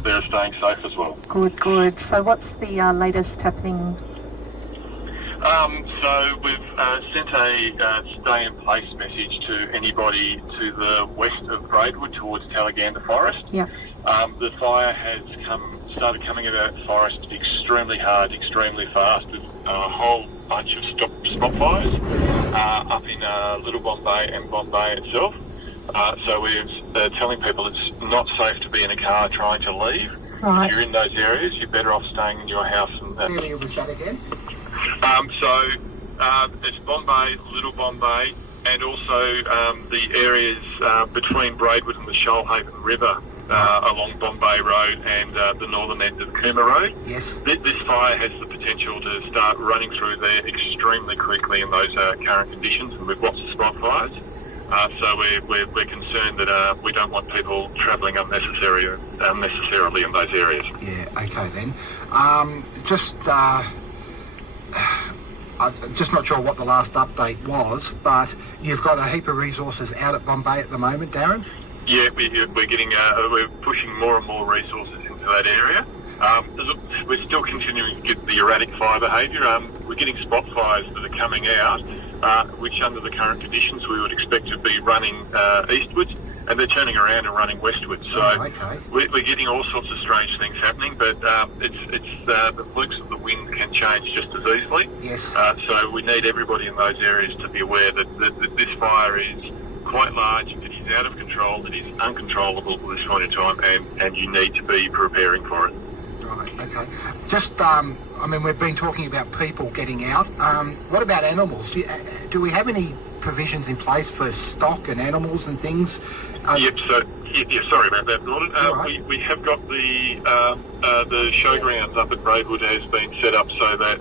out there are staying safe as well. Good. So what's the latest happening? So we've sent a stay-in-place message to anybody to the west of Braidwood towards Talagander Forest. Yeah. The fire has started coming about the forest extremely hard, extremely fast. There's a whole bunch of spot fires up in Little Bombay and Bombay itself. So we're telling people it's not safe to be in a car trying to leave. Right. If you're in those areas, you're better off staying in your house. What area was that again? It's Bombay, Little Bombay, and also the areas between Braidwood and the Shoalhaven River along Bombay Road and the northern end of Cooma Road. Yes. This fire has the potential to start running through there extremely quickly in those current conditions, and we've lots of spot fires. So we're concerned that we don't want people travelling unnecessarily in those areas. Yeah, okay then. I'm just not sure what the last update was, but you've got a heap of resources out at Bombay at the moment, Darren? Yeah, we're getting we're pushing more and more resources into that area. We're still continuing to get the erratic fire behaviour. We're getting spot fires that are coming out, which under the current conditions we would expect to be running eastwards, and they're turning around and running westwards. So we're getting all sorts of strange things happening, but it's the flukes of the wind can change just as easily. Yes. So we need everybody in those areas to be aware that this fire is quite large, it is out of control, it is uncontrollable at this point in time, and you need to be preparing for it. Right, okay. Just, we've been talking about people getting out. What about animals? Do we have any provisions in place for stock and animals and things? Yep, sorry about that, Gordon. Right. We have got the showgrounds up at Braidwood has been set up so that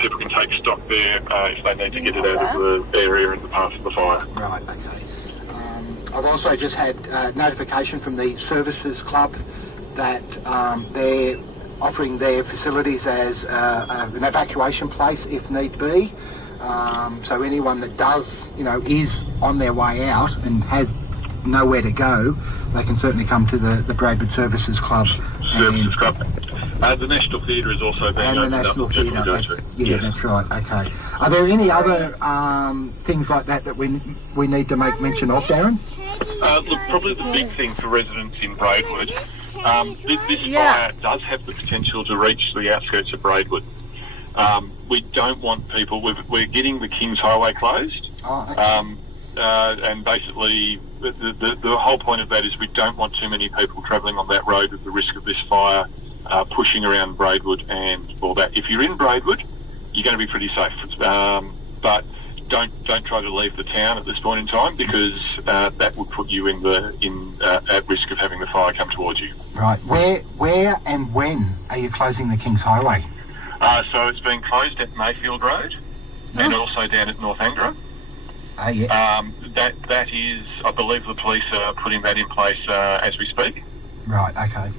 people can take stock there if they need to get it out of the area in the path of the fire. Right, okay. I've also just had notification from the Services Club that they're offering their facilities as an evacuation place if need be. So anyone that does, is on their way out and has nowhere to go, they can certainly come to the Braidwood Services Club. The National Theatre is also being opened up. And the National Theatre, that's right, okay. Are there any other things like that we need to make mention of, Darren? Look, probably the big thing for residents in Braidwood, this fire does have the potential to reach the outskirts of Braidwood. We don't want people. We're getting the Kings Highway closed, and basically the whole point of that is we don't want too many people travelling on that road with the risk of this fire pushing around Braidwood and all that. If you're in Braidwood, you're going to be pretty safe, but don't try to leave the town at this point in time because that would put you at risk of having the fire come towards you. Right. Where and when are you closing the Kings Highway? So it's been closed at Mayfield Road and also down at North Angra. Oh, yeah. That is, I believe the police are putting that in place as we speak. Right, okay.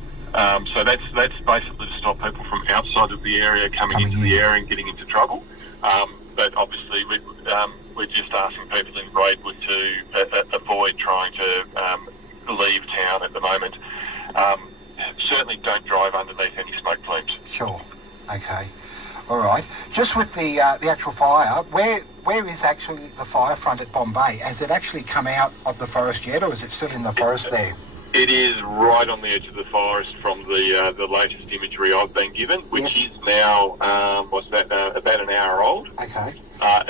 So that's basically to stop people from outside of the area coming into the area and getting into trouble. But obviously we're just asking people in Braidwood to avoid trying to leave town at the moment. Certainly don't drive underneath any smoke plumes. Sure. Okay. All right. Just with the actual fire, where is actually the fire front at Bombay? Has it actually come out of the forest yet, or is it still in the forest there? It is right on the edge of the forest from the latest imagery I've been given, which is now, about an hour old. Okay.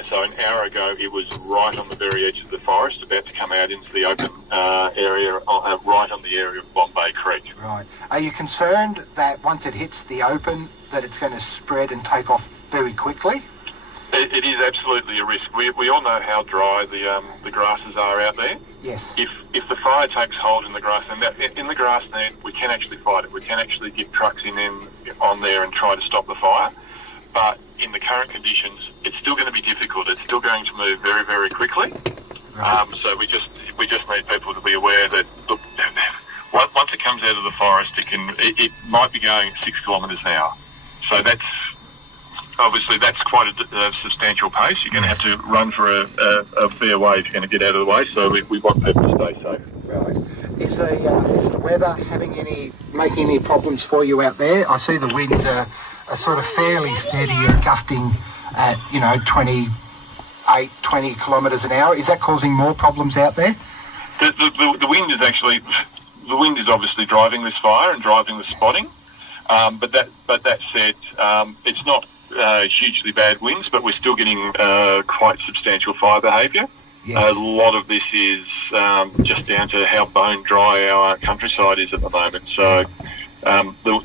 So an hour ago it was right on the very edge of the forest, about to come out into the open area, right on the area of Bombay Creek. Right. Are you concerned that once it hits the open, that it's going to spread and take off very quickly? It is absolutely a risk. We all know how dry the grasses are out there. Yes. If the fire takes hold in the grass, and in the grassland, we can actually fight it. We can actually get trucks on there and try to stop the fire. But in the current conditions, it's still going to be difficult. It's still going to move very, very quickly. Right. So we just need people to be aware that look, once it comes out of the forest, it might be going at 6 kilometres an hour. So that's quite a substantial pace. You're going to have to run for a fair way if you're going to get out of the way. So we want people to stay safe. Right. Is the weather making any problems for you out there? I see the winds are sort of fairly steady and gusting at 28, 20 kilometres an hour. Is that causing more problems out there? The wind is obviously driving this fire and driving the spotting. But that said, it's not hugely bad winds, but we're still getting quite substantial fire behaviour. Yeah. A lot of this is just down to how bone dry our countryside is at the moment. So the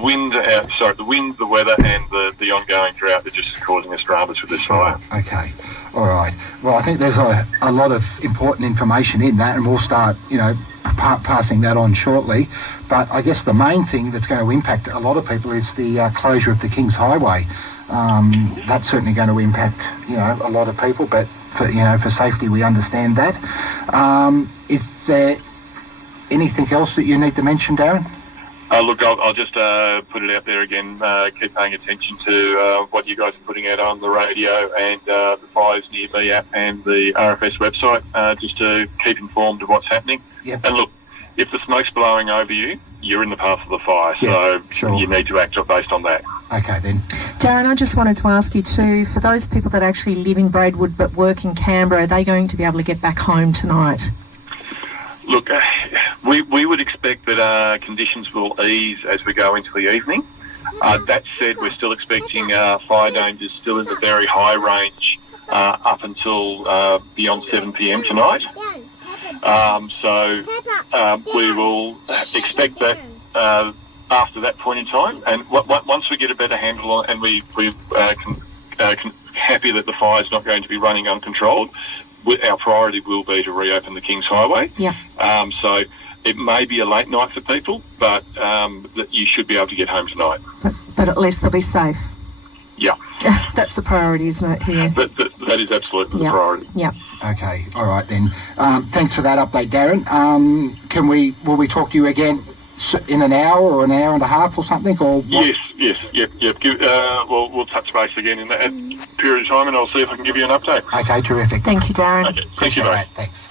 wind, the wind, the weather, and the ongoing drought are just causing us dramas with this fire. Okay, all right. Well, I think there's a lot of important information in that, and we'll start, passing that on shortly. But I guess the main thing that's going to impact a lot of people is the closure of the King's Highway. That's certainly going to impact, a lot of people, but for safety, we understand that. Is there anything else that you need to mention, Darren? Look, I'll just put it out there again. Keep paying attention to what you guys are putting out on the radio and the Fires Near Me app and the RFS website, just to keep informed of what's happening. Yep. And look, if the smoke's blowing over you, you're in the path of the fire, so sure. You need to act based on that. Okay, then. Darren, I just wanted to ask you too, for those people that actually live in Braidwood but work in Canberra, are they going to be able to get back home tonight? Look, we would expect that conditions will ease as we go into the evening. That said, we're still expecting fire dangers still in the very high range up until beyond 7 p.m. tonight. So we will expect that after that point in time. And once we get a better handle on it and we happy that the fire's not going to be running uncontrolled, our priority will be to reopen the King's Highway. Yeah. So it may be a late night for people, but you should be able to get home tonight. But at least they'll be safe. Yeah. That's the priority, isn't it, here? That is absolutely the priority. Yeah. Okay, all right then. Thanks for that update, Darren. Will we talk to you again in an hour or an hour and a half or something? Or what? Yes. We'll touch base again in that period of time, and I'll see if I can give you an update. Okay, terrific. Thank you, Darren. Okay, thank you, mate. Thanks.